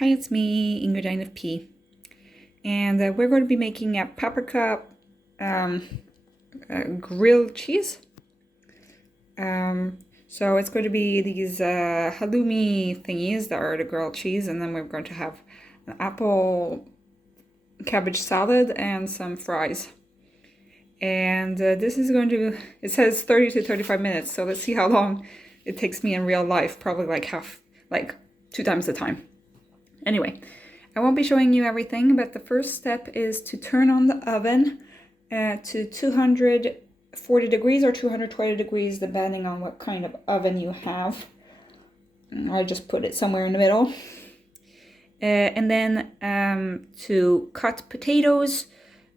Hi, it's me, Ingridine of P. And we're going to be making a paprika grilled cheese. So it's going to be these halloumi thingies that are the grilled cheese, and then we're going to have an apple cabbage salad and some fries. And this is going to, it says 30 to 35 minutes, so let's see how long it takes me in real life, probably like 2 times the time. Anyway, I won't be showing you everything, but the first step is to turn on the oven to 240 degrees or 220 degrees, depending on what kind of oven you have. I just put it somewhere in the middle. And then to cut potatoes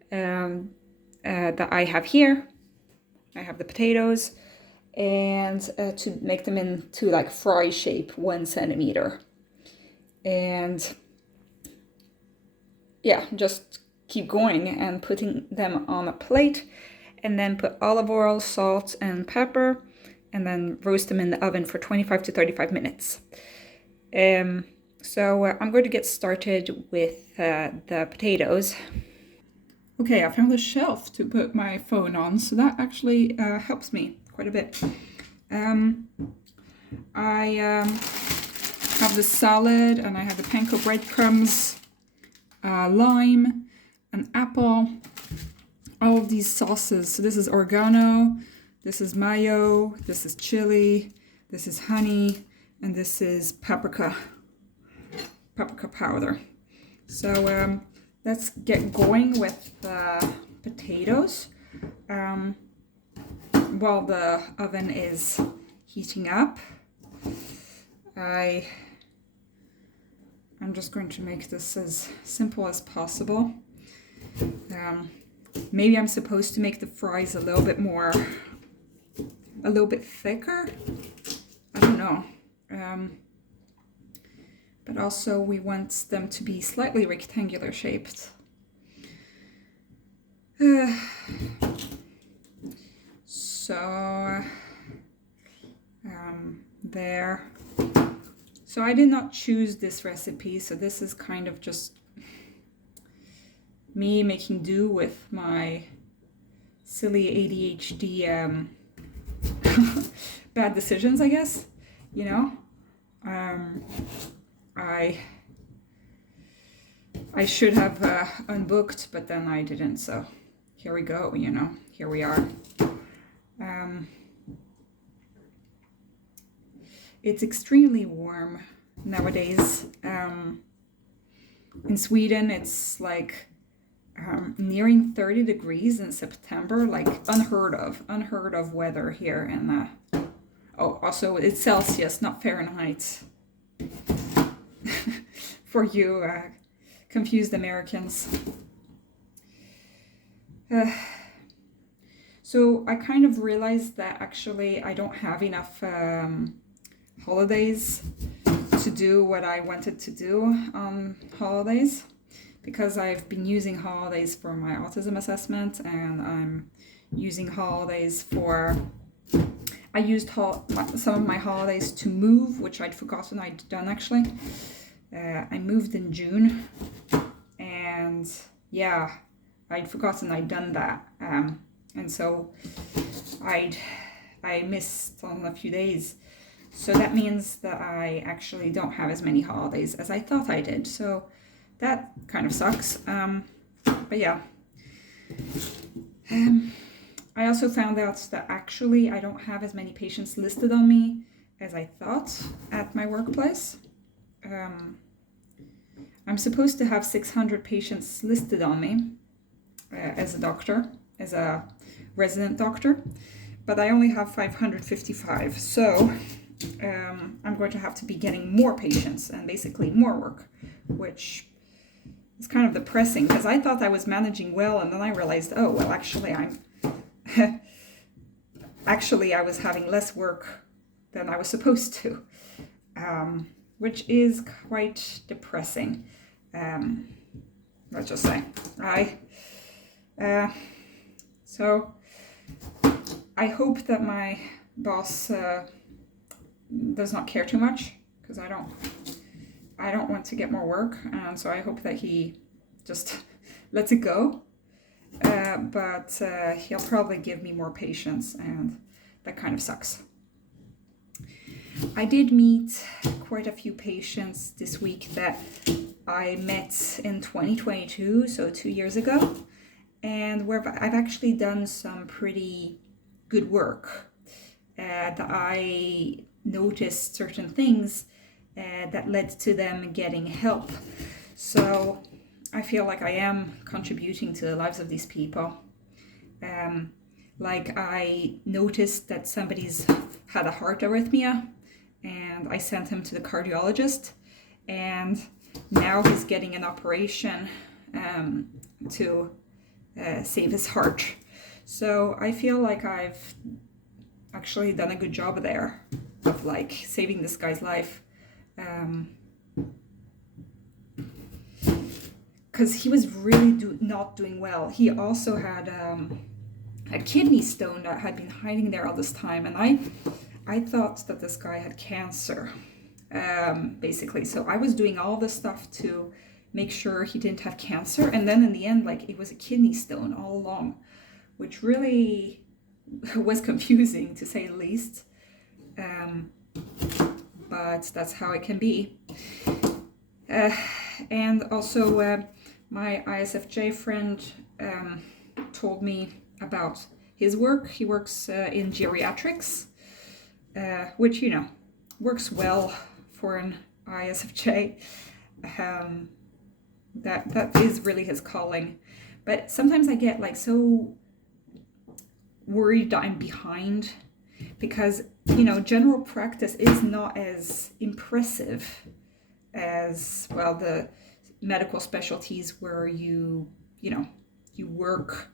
that I have here. I have the potatoes, and to make them into like fry shape, 1 centimeter. And yeah, just keep going and putting them on a plate, and then put olive oil, salt, and pepper, and then roast them in the oven for 25 to 35 minutes. So I'm going to get started with the potatoes. Okay, I found a shelf to put my phone on, so that actually helps me quite a bit. I have the salad, and I have the panko breadcrumbs, lime, an apple, all of these sauces. So this is oregano, this is mayo, this is chili, this is honey, and this is paprika powder. So let's get going with the potatoes. While the oven is heating up, I'm just going to make this as simple as possible. Maybe I'm supposed to make the fries a little bit thicker. I don't know. But also we want them to be slightly rectangular shaped. There. So I did not choose this recipe, so this is kind of just me making do with my silly ADHD bad decisions, I guess. You know, I should have unbooked, but then I didn't. So here we go. You know, here we are. It's extremely warm nowadays. In Sweden, it's like nearing 30 degrees in September, like unheard of weather here. And also it's Celsius, not Fahrenheit, for you confused Americans. So I kind of realized that actually I don't have enough holidays to do what I wanted to do on holidays, because I've been using holidays for my autism assessment, and I'm using holidays for, I used some of my holidays to move, which I'd forgotten I'd done actually. I moved in June, and yeah, I'd forgotten I'd done that, and so I missed on a few days. So that means that I actually don't have as many holidays as I thought I did. So that kind of sucks. But yeah. I also found out that actually I don't have as many patients listed on me as I thought at my workplace. I'm supposed to have 600 patients listed on me as a doctor, as a resident doctor, but I only have 555. So I'm going to have to be getting more patients and basically more work, which is kind of depressing, because I thought I was managing well, and then I realized, oh well, actually I was having less work than I was supposed to, which is quite depressing. Let's just say. So I hope that my boss does not care too much, because I don't I don't want to get more work, and so I hope that he just lets it go. But he'll probably give me more patience, and that kind of sucks. I did meet quite a few patients this week that I met in 2022, so 2 years ago, and where I've actually done some pretty good work. That I noticed certain things that led to them getting help. So I feel like I am contributing to the lives of these people. Like I noticed that somebody's had a heart arrhythmia, and I sent him to the cardiologist, and now he's getting an operation to save his heart. So I feel like I've actually done a good job there of like saving this guy's life, because he was really not doing well. He also had a kidney stone that had been hiding there all this time, and I thought that this guy had cancer, basically. So I was doing all this stuff to make sure he didn't have cancer, and then in the end, like, it was a kidney stone all along, which really was confusing, to say the least. But that's how it can be. And also, my ISFJ friend told me about his work. He works in geriatrics, which, you know, works well for an ISFJ. That is really his calling. But sometimes I get like so worried that I'm behind, because, you know, general practice is not as impressive as, well, the medical specialties where you work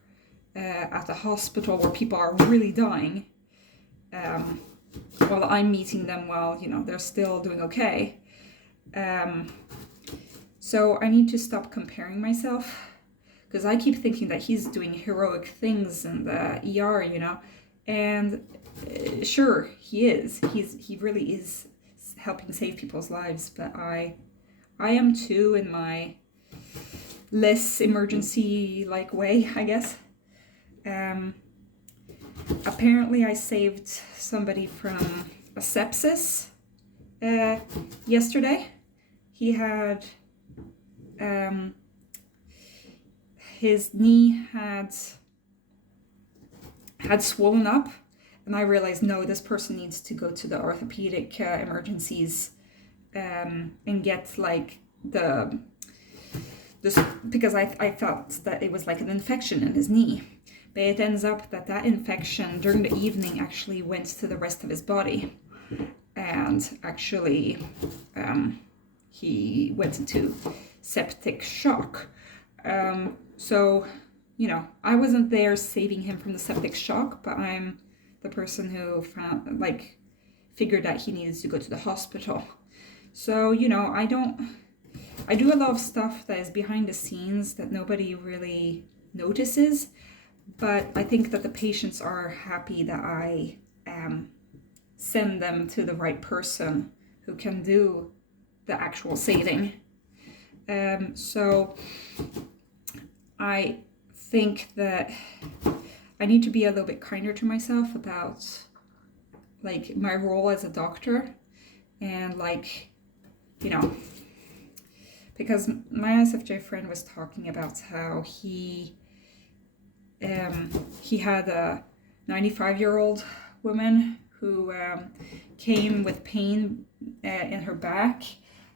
at the hospital where people are really dying, while I'm meeting them while, you know, they're still doing okay. So I need to stop comparing myself, because I keep thinking that he's doing heroic things in the ER, you know, and sure, he is. He really is helping save people's lives, but I am too, in my less emergency-like way, I guess. Apparently I saved somebody from a sepsis yesterday. He had his knee had swollen up, and I realized, no, this person needs to go to the orthopedic emergencies and get like this, because I thought that it was like an infection in his knee. But it ends up that infection during the evening actually went to the rest of his body, and actually he went into septic shock. So, you know, I wasn't there saving him from the septic shock, but I'm the person who figured that he needed to go to the hospital. So, you know, I do a lot of stuff that is behind the scenes that nobody really notices, but I think that the patients are happy that I send them to the right person who can do the actual saving. So I think that I need to be a little bit kinder to myself about like my role as a doctor, and like, you know, because my ISFJ friend was talking about how he had a 95-year-old woman who came with pain in her back,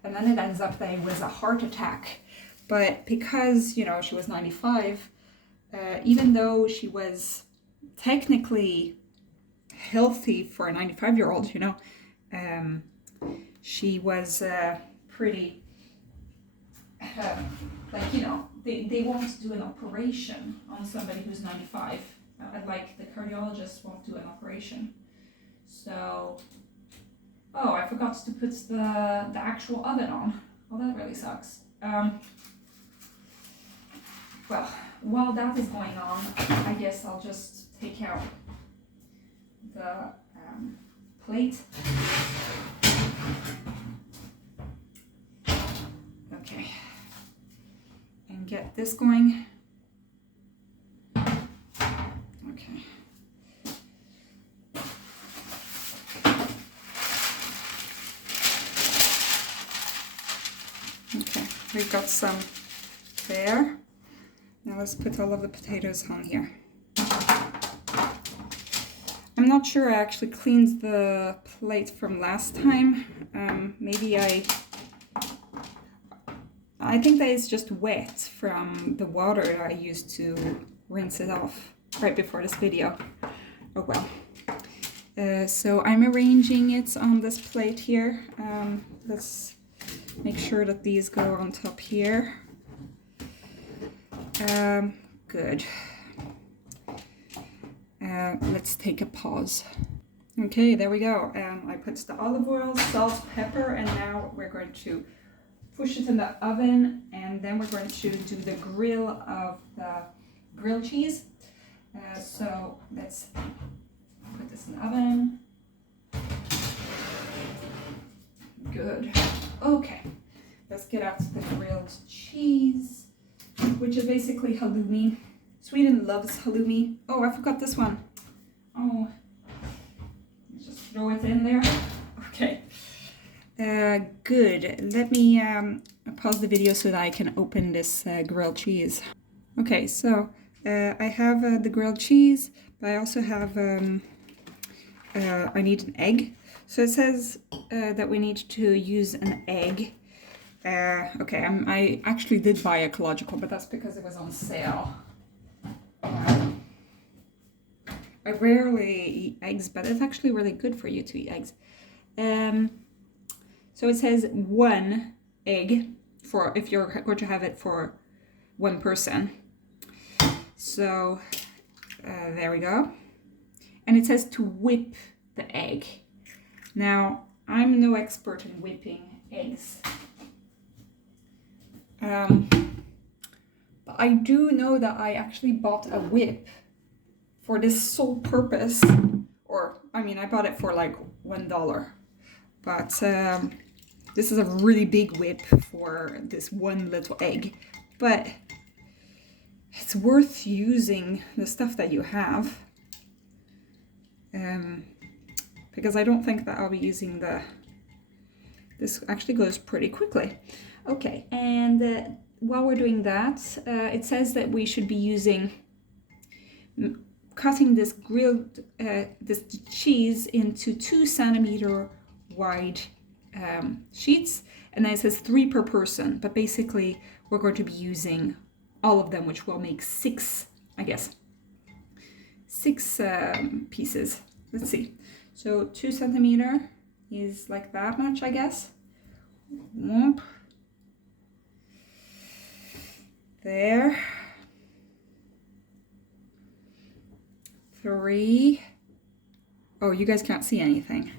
and then it ends up that it was a heart attack. But because, you know, she was 95, even though she was technically healthy for a 95-year-old, you know, she was pretty, like, you know, they won't do an operation on somebody who's 95. Like, the cardiologist won't do an operation. So, oh, I forgot to put the actual oven on. Well, that really sucks. Well, while that is going on, I guess I'll just take out the plate. Okay. And get this going. Okay. Okay, we've got some there. Now let's put all of the potatoes on here. I'm not sure I actually cleaned the plate from last time. Maybe I think that it's just wet from the water I used to rinse it off right before this video. Oh well. So I'm arranging it on this plate here. Let's make sure that these go on top here. Good. Let's take a pause. Okay, there we go. I put the olive oil, salt, pepper, and now we're going to push it in the oven, and then we're going to do the grill of the grilled cheese. So let's put this in the oven. Good. Okay, let's get out the grilled cheese, which is basically halloumi. Sweden loves halloumi. Oh, I forgot this one. Oh, let's just throw it in there. Okay. Good. Let me pause the video so that I can open this grilled cheese. Okay, so I have the grilled cheese, but I also have, I need an egg. So it says that we need to use an egg. Okay, I actually did buy ecological, but that's because it was on sale. I rarely eat eggs, but it's actually really good for you to eat eggs. So it says 1 egg for if you're going to have it for 1 person. So there we go. And it says to whip the egg. Now, I'm no expert in whipping eggs. But I do know that I actually bought a whip for this sole purpose. Or, I mean, I bought it for like $1. But this is a really big whip for this one little egg. But it's worth using the stuff that you have. Because I don't think that I'll be using this actually goes pretty quickly. Okay, and while we're doing that, it says that we should be cutting this grilled, this cheese into 2 centimeter wide sheets, and then it says 3 per person, but basically we're going to be using all of them, which will make 6, I guess. 6 pieces. Let's see. So 2 centimeter is like that much, I guess. Whoop. There. 3. Oh, you guys can't see anything.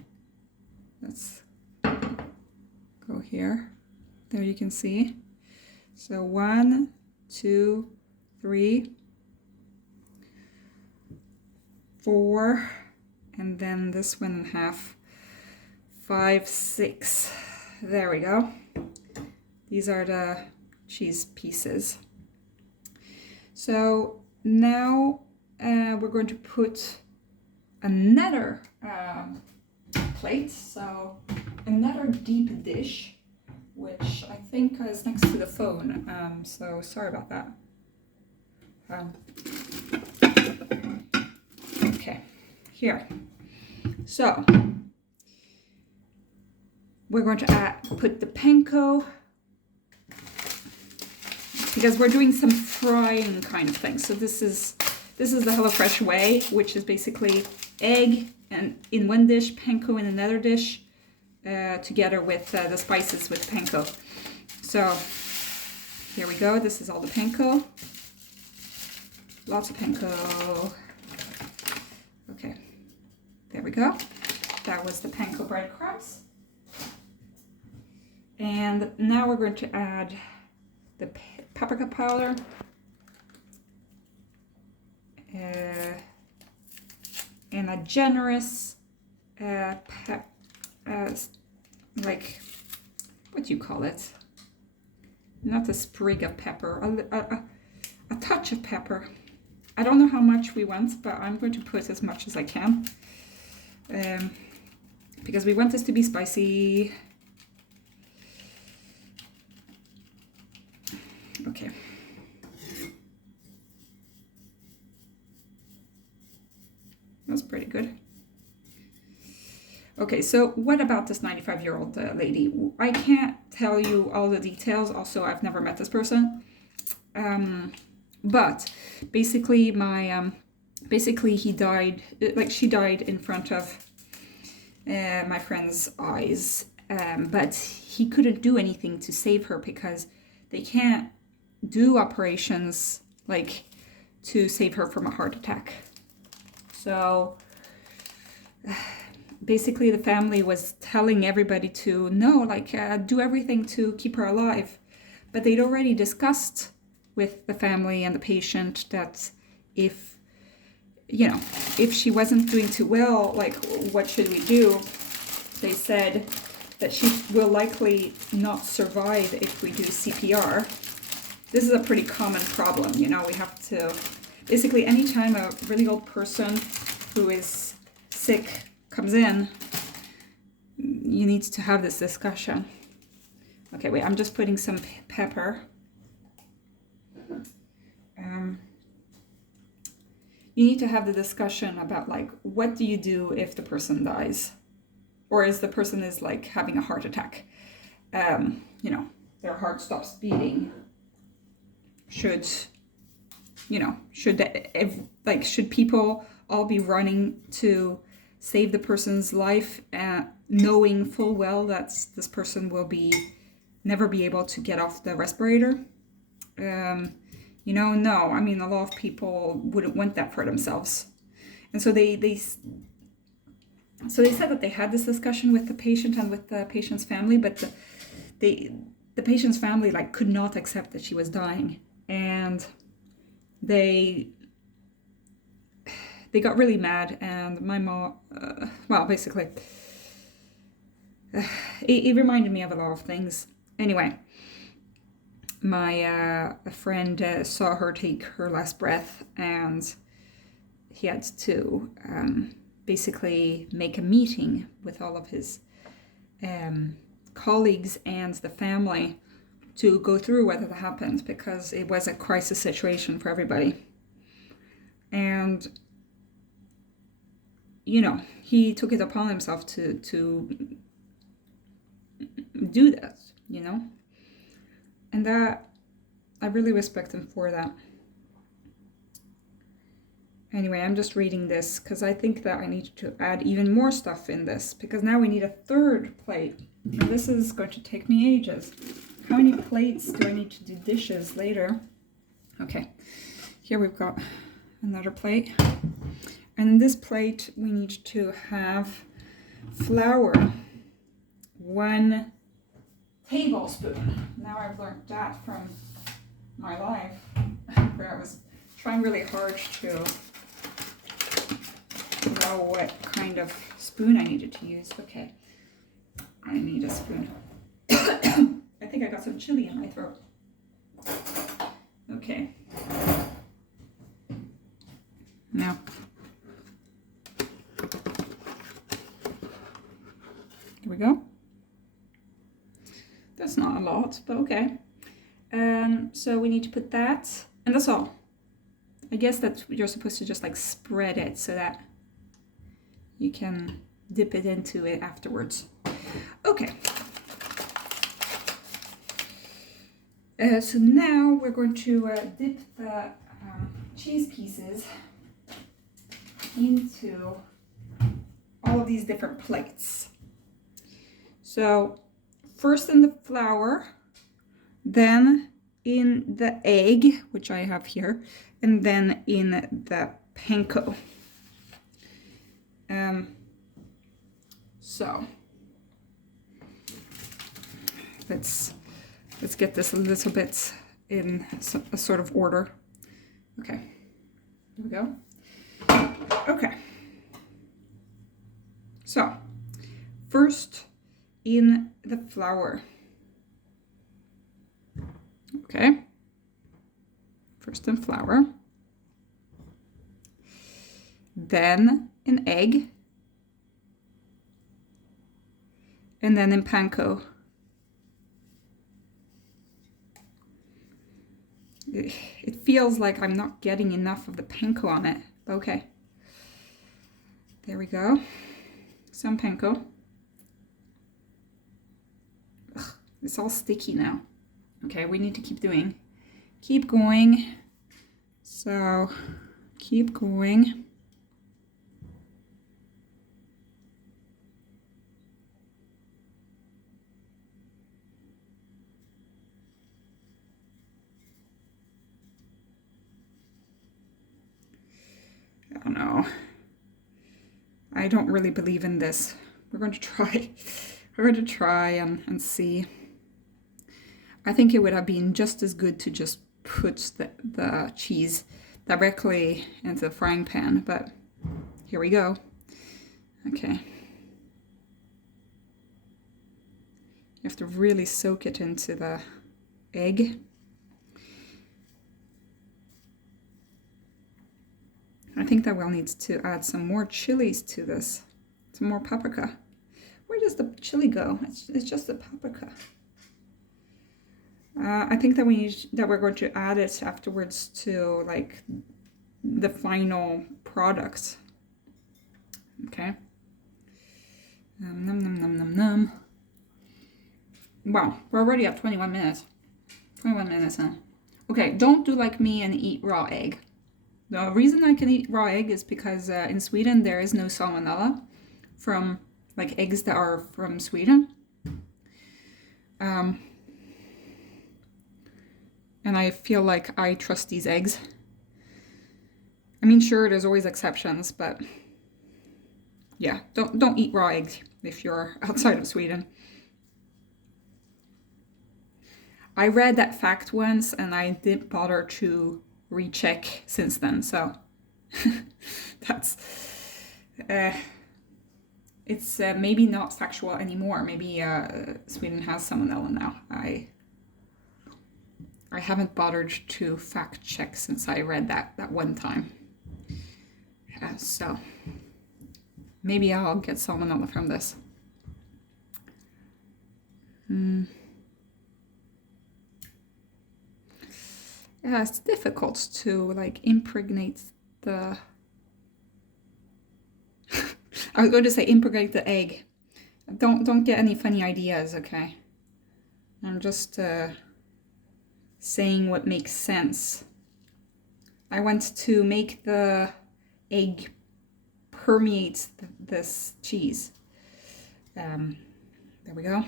Let's go here. There you can see. So 1, 2, 3, 4, and then this 1.5, 5, 6. There we go. These are the cheese pieces. So now we're going to put another plate, so another deep dish, which I think is next to the phone, so sorry about that. Okay, here. So we're going to put the panko, because we're doing some frying kind of thing. So this is the HelloFresh way, which is basically egg and in one dish, panko in another dish, together with the spices with panko. So here we go. This is all the panko. Lots of panko. Okay, there we go. That was the panko breadcrumbs. And now we're going to add the paprika powder. And a generous, like, what do you call it? not a sprig of pepper, a touch of pepper. I don't know how much we want, but I'm going to put as much as I can. Because we want this to be spicy. Okay. That's pretty good. Okay, so what about this 95-year-old lady? I can't tell you all the details. Also, I've never met this person. But basically, he died. Like, she died in front of my friend's eyes. But he couldn't do anything to save her because they can't do operations like to save her from a heart attack. So basically the family was telling everybody to do everything to keep her alive. But they'd already discussed with the family and the patient that if she wasn't doing too well, like, what should we do? They said that she will likely not survive if we do CPR. This is a pretty common problem, we have to, basically anytime a really old person who is sick comes in, you need to have this discussion. Okay, wait, I'm just putting some pepper. You need to have the discussion about, like, what do you do if the person dies? Or if the person is, like, having a heart attack. Their heart stops beating. Should people all be running to save the person's life, knowing full well that this person will never be able to get off the respirator? No. I mean, a lot of people wouldn't want that for themselves. And so they said that they had this discussion with the patient and with the patient's family, but the patient's family, like, could not accept that she was dying. And they got really mad, and my mom, basically, it reminded me of a lot of things. Anyway, my friend saw her take her last breath, and he had to basically make a meeting with all of his colleagues and the family to go through what had happened, because it was a crisis situation for everybody. And he took it upon himself to do that, and that, I really respect him for that. Anyway, I'm just reading this because I think that I need to add even more stuff in this, because now we need a third plate, and this is going to take me ages. How many plates do I need to do dishes later? Okay, here we've got another plate. And in this plate, we need to have flour, 1 tablespoon. Now I've learned that from my life, where I was trying really hard to know what kind of spoon I needed to use. Okay, I need a spoon. I think I got some chili in my throat. Okay. Now, here we go. That's not a lot, but okay. So we need to put that, and that's all. I guess that you're supposed to just, like, spread it so that you can dip it into it afterwards. Okay. So now we're going to dip the cheese pieces into all of these different plates. So first in the flour, then in the egg, which I have here, and then in the panko. So let's get this a little bit in a sort of order. Okay, here we go. Okay, so first in the flour, Okay. First in flour. Then in egg. And then in panko. It feels like I'm not getting enough of the panko on it. Okay. There we go. Some panko. Ugh, it's all sticky now. Okay, we need to keep doing. Keep going. So, keep going. I don't know. I don't really believe in this. We're going to try. We're going to try and see. I think it would have been just as good to just put the cheese directly into the frying pan, but here we go. Okay. You have to really soak it into the egg. I think that we'll need to add some more chilies to this. Some more paprika. Where does the chili go? It's just the paprika. I think that we're going to add it afterwards to like the final product. Okay. Num num num num num. Wow, we're already at 21 minutes. 21 minutes, huh? Okay, don't do like me and eat raw egg. The reason I can eat raw egg is because in Sweden there is no salmonella from like eggs that are from Sweden. And I feel like I trust these eggs. I mean, sure, there's always exceptions, but yeah, don't eat raw eggs if you're outside of Sweden. I read that fact once and I didn't bother to recheck since then, so that's it's maybe not factual anymore. Maybe Sweden has salmonella now. I haven't bothered to fact check since I read that one time. So maybe I'll get salmonella from this. Yeah, it's difficult to like impregnate the I was going to say impregnate the egg. Don't get any funny ideas, okay? I'm just saying what makes sense. I want to make the egg permeate this cheese. There we go.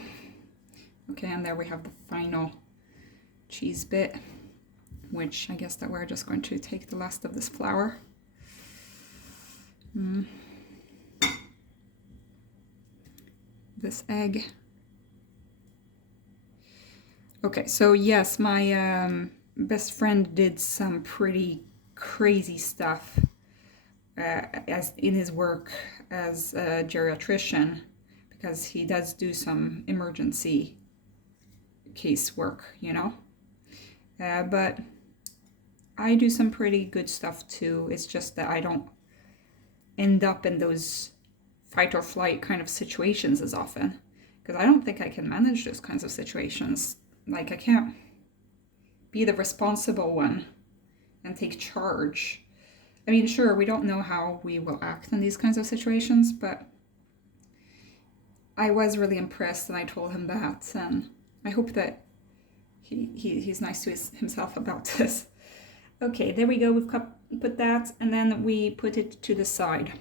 Okay, and there we have the final cheese bit, which I guess that we're just going to take the last of this flour. This egg. Okay, so yes, my best friend did some pretty crazy stuff as in his work as a geriatrician, because he does do some emergency case work, you know. But I do some pretty good stuff too. It's just that I don't end up in those fight or flight kind of situations as often, because I don't think I can manage those kinds of situations. Like, I can't be the responsible one and take charge. I mean, sure, we don't know how we will act in these kinds of situations, but I was really impressed and I told him that, and I hope that he's nice to himself about this. Okay, there we go. We've put that, and then we put it to the side.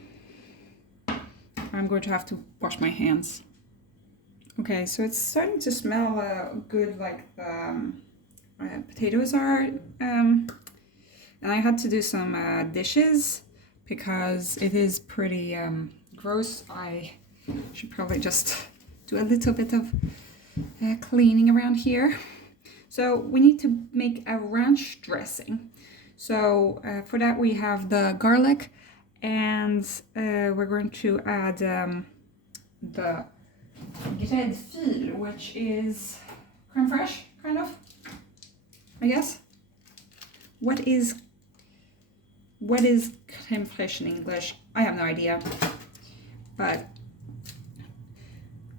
I'm going to have to wash my hands. Okay, so it's starting to smell good, like the potatoes are. And I had to do some dishes because it is pretty gross. I should probably just do a little bit of cleaning around here. So we need to make a ranch dressing. So for that we have the garlic, and we're going to add the gräddfil, which is creme fraiche, kind of. I guess. What is creme fraiche in English? I have no idea. But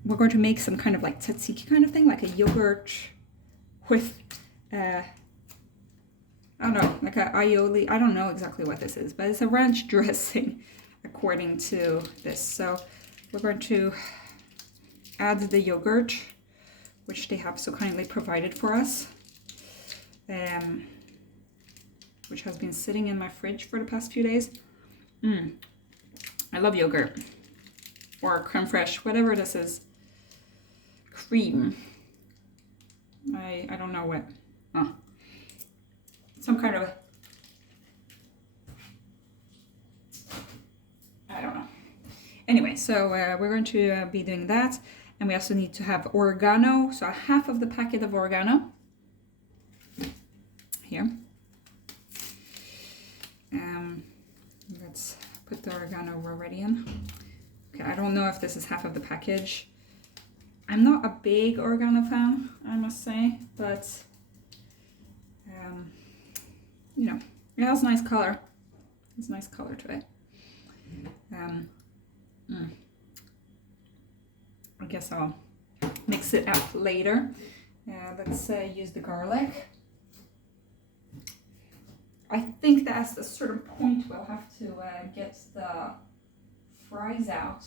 we're going to make some kind of like tzatziki kind of thing, like a yogurt with, I don't know, like a aioli. I don't know exactly what this is, but it's a ranch dressing according to this. So we're going to add the yogurt, which they have so kindly provided for us, which has been sitting in my fridge for the past few days. I love yogurt, or creme fraiche, whatever this is. Cream. I don't know what. Some kind of, I don't know. Anyway, so we're going to be doing that. And we also need to have oregano. So half of the packet of oregano. Here. Let's put the oregano we're already in. Okay, I don't know if this is half of the package. I'm not a big oregano fan, I must say, but you know, it has nice color. There's a nice color to it. I guess I'll mix it up later. Let's use the garlic. I think that at a certain point we'll have to get the fries out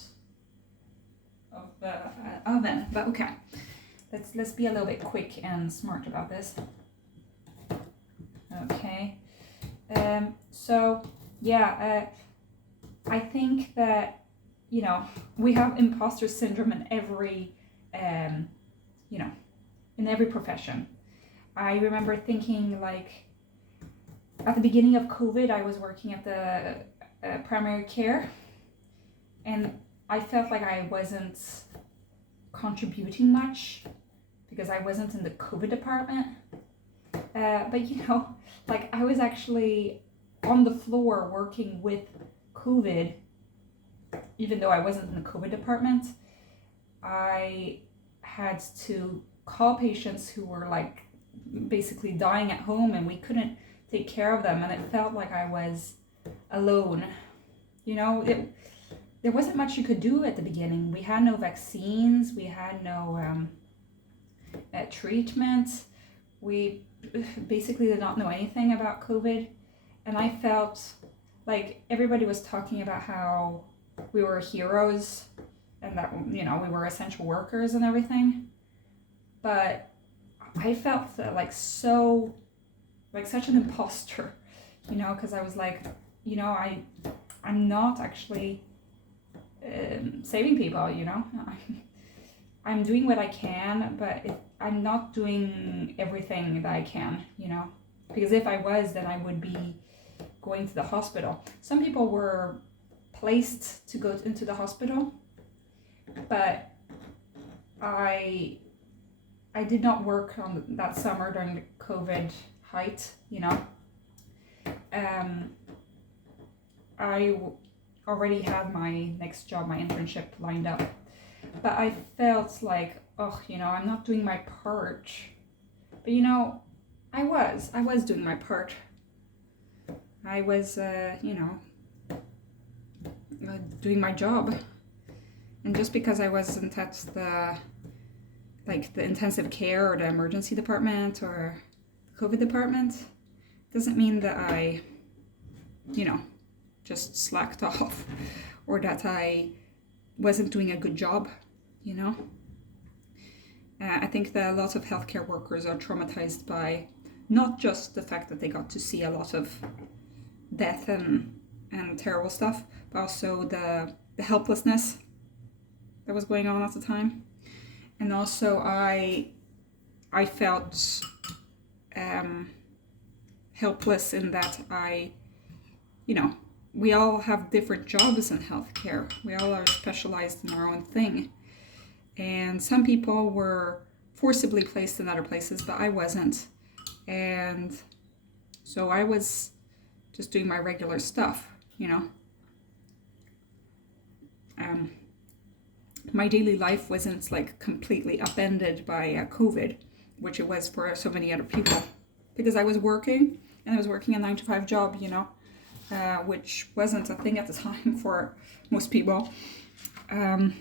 of the oven, but okay. Let's be a little bit quick and smart about this. Okay. So yeah, I think that, you know, we have imposter syndrome in every, you know, in every profession. I remember thinking, like, at the beginning of COVID, I was working at the primary care, and I felt like I wasn't contributing much because I wasn't in the COVID department. But you know, like, I was actually on the floor working with COVID, even though I wasn't in the COVID department. I had to call patients who were like basically dying at home, and we couldn't take care of them, and it felt like I was alone. You know, there wasn't much you could do at the beginning. We had no vaccines, we had no treatment. We basically did not know anything about COVID, and I felt like everybody was talking about how we were heroes and that, you know, we were essential workers and everything, but I felt like such an imposter, you know, because I was like, you know, I'm not actually saving people, you know. I'm doing what I can, but I'm not doing everything that I can, you know, because if I was, then I would be going to the hospital. Some people were placed to go into the hospital, but I did not work on that summer during the COVID height, you know. I already had my next job, my internship lined up, but I felt like, oh, you know, I'm not doing my part. But you know, I was doing my part. I was, you know, doing my job. And just because I wasn't at the intensive care or the emergency department or the COVID department, doesn't mean that I, you know, just slacked off or that I wasn't doing a good job, you know. I think that a lot of healthcare workers are traumatized by not just the fact that they got to see a lot of death and terrible stuff, but also the helplessness that was going on at the time. And also I felt helpless in that you know, we all have different jobs in healthcare. We all are specialized in our own thing. And some people were forcibly placed in other places, but I wasn't. And so I was just doing my regular stuff, you know. My daily life wasn't like completely upended by COVID, which it was for so many other people. because I was working, and I was working a 9-to-5 job, you know, which wasn't a thing at the time for most people. And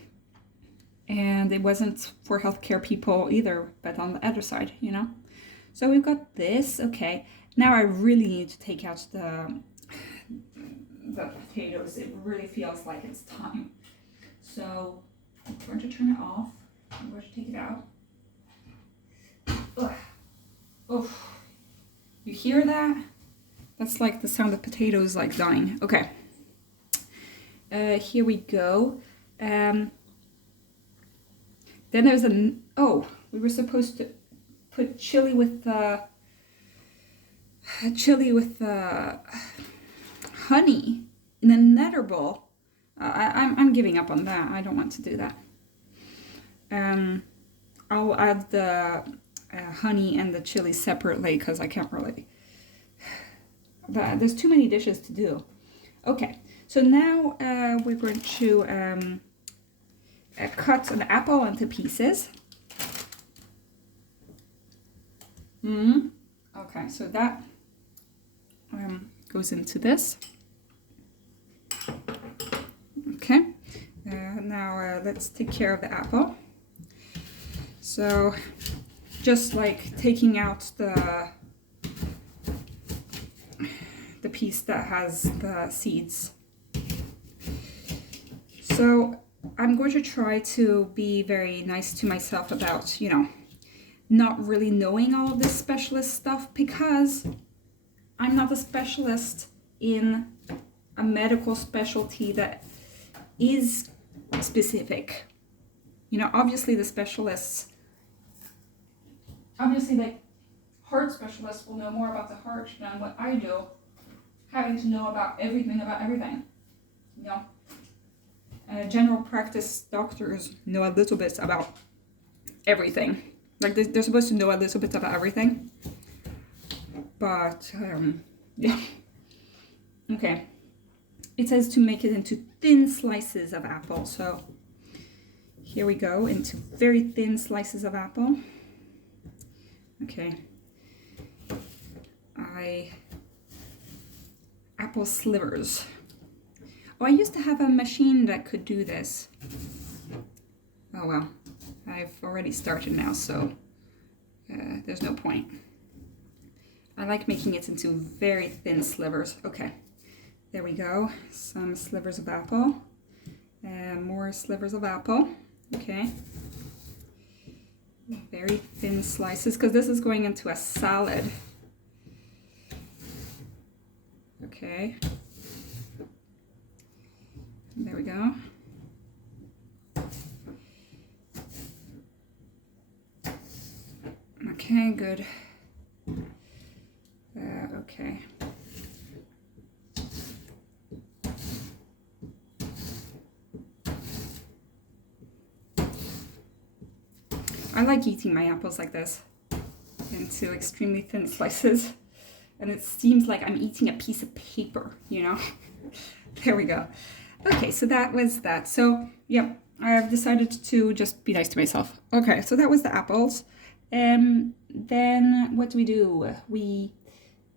it wasn't for healthcare people either, but on the other side, you know. So we've got this. Okay, now I really need to take out the potatoes. It really feels like it's time. So I'm going to turn it off. I'm going to take it out. Ugh. Oh, you hear that? That's like the sound of potatoes like dying. Okay. Here we go. Then there's we were supposed to put chili with honey in a nether bowl. I'm giving up on that. I don't want to do that. I'll add the honey and the chili separately because I can't really. There's too many dishes to do. Okay, so now we're going to cut an apple into pieces. Okay, so that goes into this. Okay, now let's take care of the apple. So just like taking out the piece that has the seeds. So I'm going to try to be very nice to myself about, you know, not really knowing all of this specialist stuff, because I'm not a specialist in a medical specialty that is specific. You know, obviously the specialists, like heart specialists will know more about the heart than what I do, having to know about everything, you know. General practice doctors know a little bit about everything. Like they're supposed to know a little bit about everything. But, yeah. Okay. It says to make it into thin slices of apple. So here we go, into very thin slices of apple. Okay. Apple slivers. Oh, I used to have a machine that could do this. Oh well, I've already started now, so there's no point. I like making it into very thin slivers. Okay, there we go. Some slivers of apple. And more slivers of apple. Okay. Very thin slices, because this is going into a salad. Okay. There we go. Okay, good. Okay. I like eating my apples like this, into extremely thin slices. And it seems like I'm eating a piece of paper, you know? There we go. Okay, so that was that. So, yeah, I've decided to just be nice to myself. Okay, so that was the apples. Then what do? We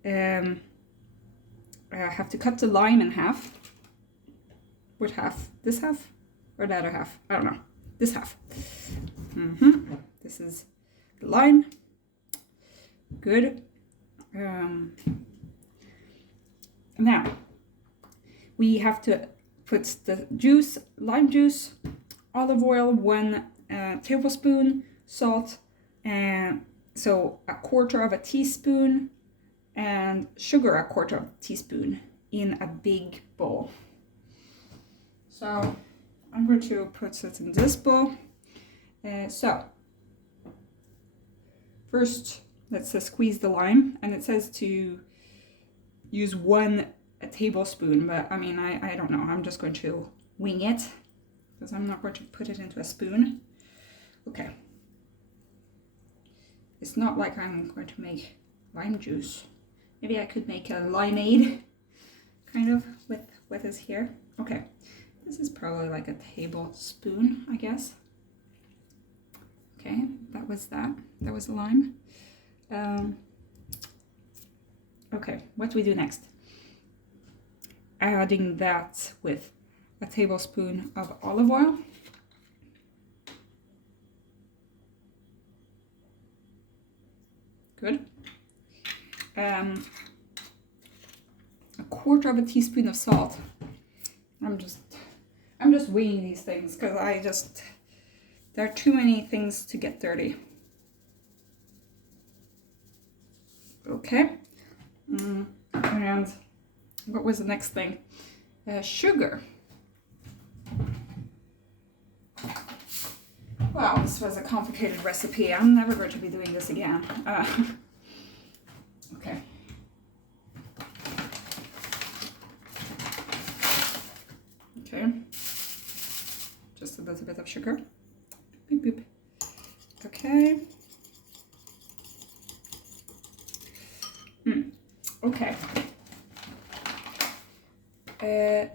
have to cut the lime in half. What half? This half? Or the other half? I don't know. This half. This is the lime. Good. Now, we have to put the juice, lime juice, olive oil, 1 tablespoon, salt, and so 1/4 teaspoon, and sugar 1/4 teaspoon in a big bowl. So I'm going to put it in this bowl. So first, let's squeeze the lime, and it says to use 1 tablespoon, but I mean, I don't know. I'm just going to wing it, because I'm not going to put it into a spoon. Okay. It's not like I'm going to make lime juice. Maybe I could make a limeade, kind of, with what is here. Okay. This is probably like a tablespoon, I guess. Okay, that was that. That was the lime. what do we do next? Adding that with a tablespoon of olive oil. Good. A quarter of a teaspoon of salt. I'm just weighing these things because there are too many things to get dirty. Okay. And what was the next thing? Sugar. Wow, this was a complicated recipe. I'm never going to be doing this again. Okay. Okay. Just a little bit of sugar. Beep, beep. Okay. Okay.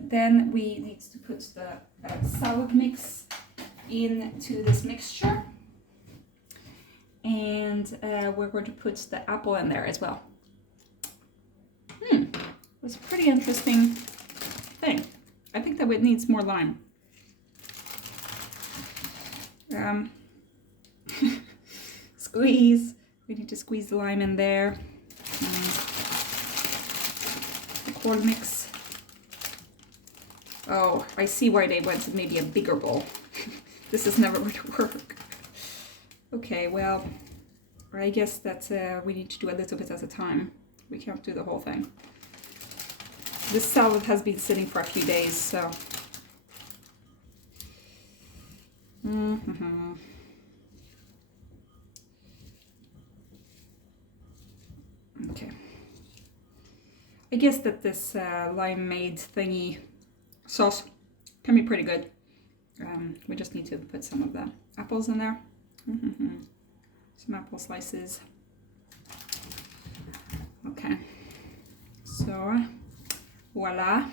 Then we need to put the salad mix into this mixture, and we're going to put the apple in there as well. It's a pretty interesting thing. I think that it needs more lime. Squeeze. We need to squeeze the lime in there. The corn mix. Oh, I see why they wanted maybe a bigger bowl. This is never going to work. Okay, well, I guess that we need to do a little bit at a time. We can't do the whole thing. This salad has been sitting for a few days, so. Okay. I guess that this limeade thingy sauce can be pretty good. We just need to put some of the apples in there. Some apple slices. Okay. So, voila.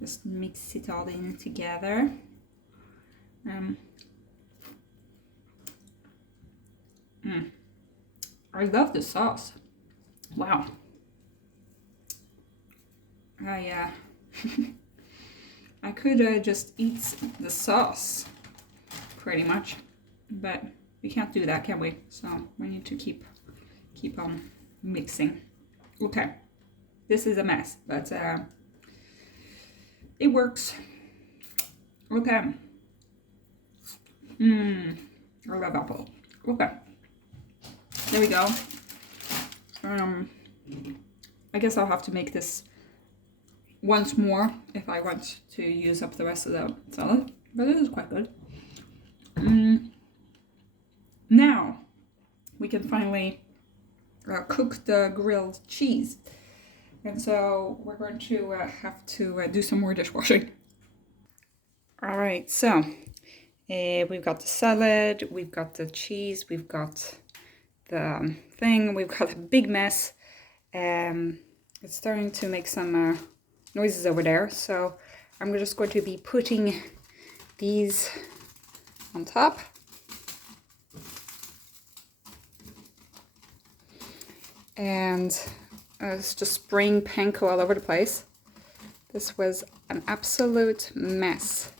Just mix it all in together. I love the sauce. Wow. I could just eat the sauce, pretty much, but we can't do that, can we? So we need to keep on mixing. Okay, this is a mess, but it works. Okay. I love apple. Okay, there we go. I guess I'll have to make this once more if I want to use up the rest of the salad, but it is quite good. Now we can finally cook the grilled cheese, and so we're going to have to do some more dishwashing. All right, so we've got the salad, we've got the cheese, we've got the thing, we've got a big mess. It's starting to make some noises over there, so I'm just going to be putting these on top. And it's just spraying panko all over the place. This was an absolute mess.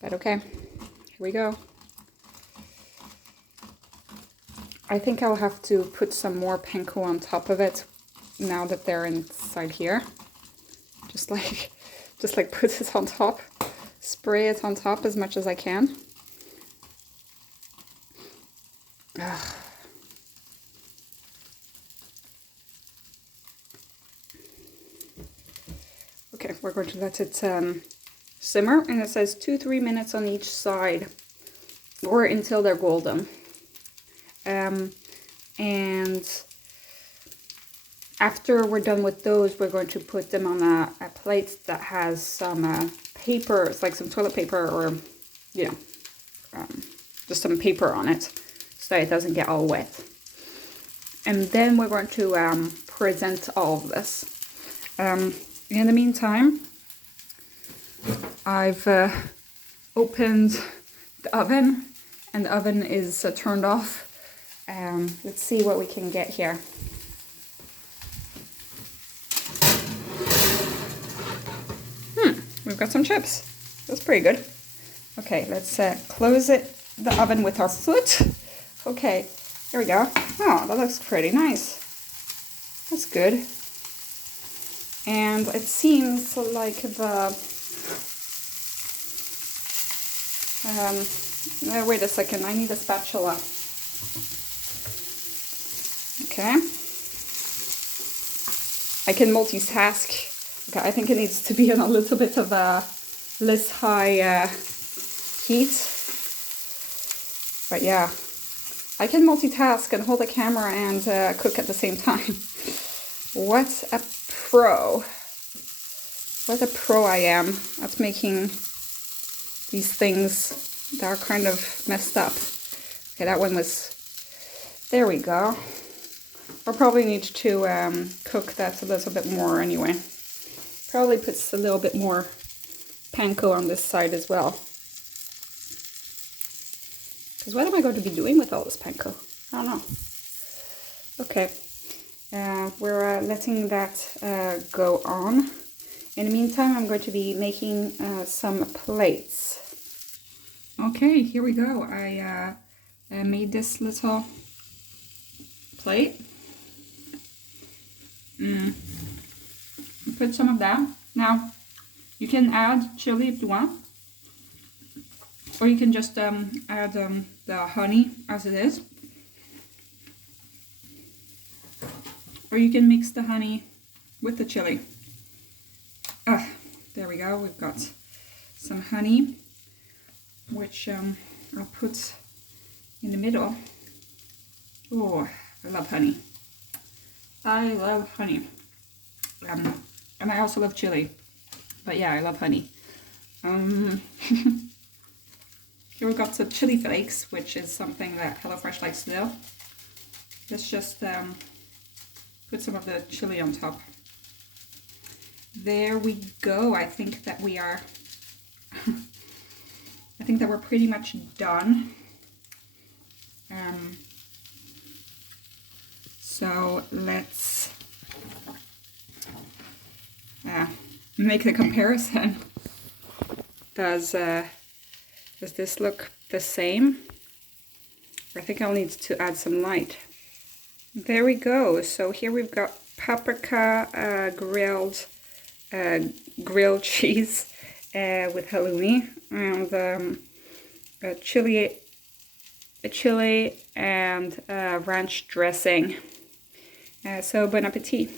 But okay, here we go. I think I'll have to put some more panko on top of it now that they're inside here. Just like put it on top, spray it on top as much as I can. Ugh. Okay, we're going to let it simmer, and it says 2-3 minutes on each side, or until they're golden. And after we're done with those, we're going to put them on a plate that has some paper, it's like some toilet paper, or, you know, just some paper on it so that it doesn't get all wet. And then we're going to present all of this. In the meantime, I've opened the oven, and the oven is turned off. Let's see what we can get here. got some chips. That's pretty good. Okay, let's close the oven with our foot. Okay, here we go. Oh, that looks pretty nice. That's good. And it seems like the... wait a second, I need a spatula. Okay. I can multitask. Okay, I think it needs to be on a little bit of a less high heat. But yeah, I can multitask and hold the camera and cook at the same time. What a pro. What a pro I am at making these things that are kind of messed up. Okay, that one was... There we go. I'll probably need to cook that a little bit more anyway. Probably puts a little bit more panko on this side as well. Because what am I going to be doing with all this panko? I don't know. Okay, we're letting that go on. In the meantime, I'm going to be making some plates. Okay, here we go. I made this little plate. Put some of that. Now, you can add chili if you want, or you can just add the honey as it is, or you can mix the honey with the chili. There we go. We've got some honey, which I'll put in the middle. Oh, I love honey. I love honey. And I also love chili. But yeah, I love honey. Here we've got some chili flakes, which is something that HelloFresh likes to do. Let's just put some of the chili on top. There we go. I think that we are... I think that we're pretty much done. So let's make the comparison. Does this look the same? I think I'll need to add some light. There we go. So here we've got paprika grilled cheese with halloumi, and chili and ranch dressing. So bon appetit.